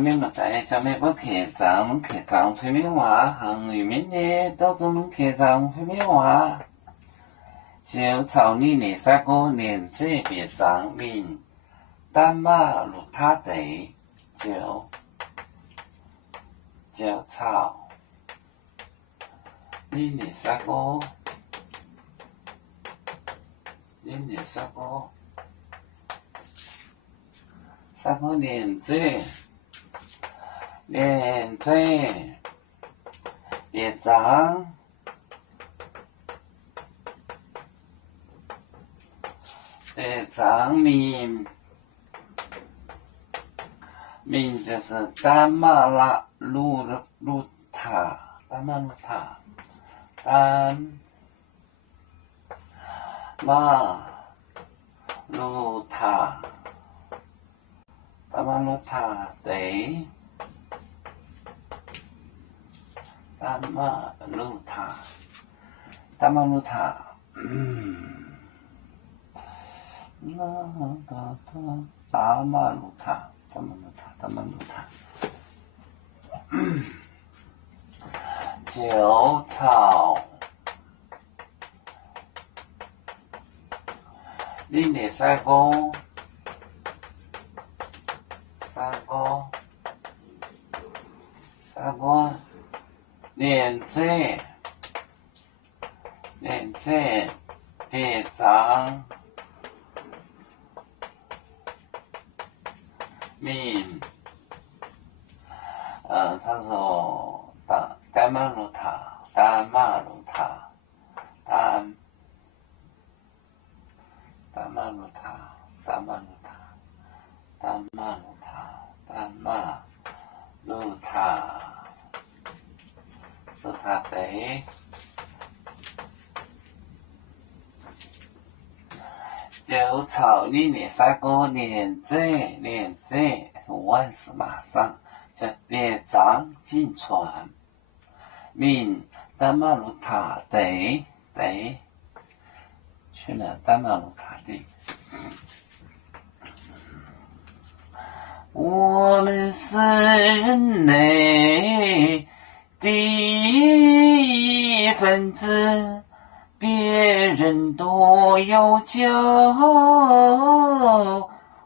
明白大小妹不客栈推明话，行于明日都做门客栈推明话。就朝你那三个年纪别长命，单马路他地就朝你那三个年纪别长。长命就是单马路塔，单马路塔得单马路塔，大马路塔，就朝你那三个年纪别长命，他说单马路塔，单马路塔得。就朝你那三个年纪万事马上，就别张进船，明单马路塔得去了单马路塔地。我们是人类的一份子，别人都有酒，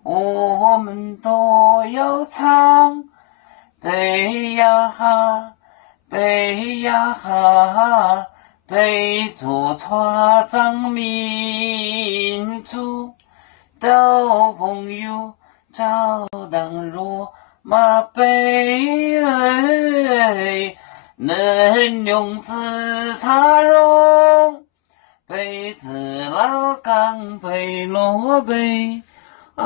我们都要唱。背呀哈，背着船长民族的朋友，照当罗马杯，能用自茶容，杯子老钢杯落杯啊。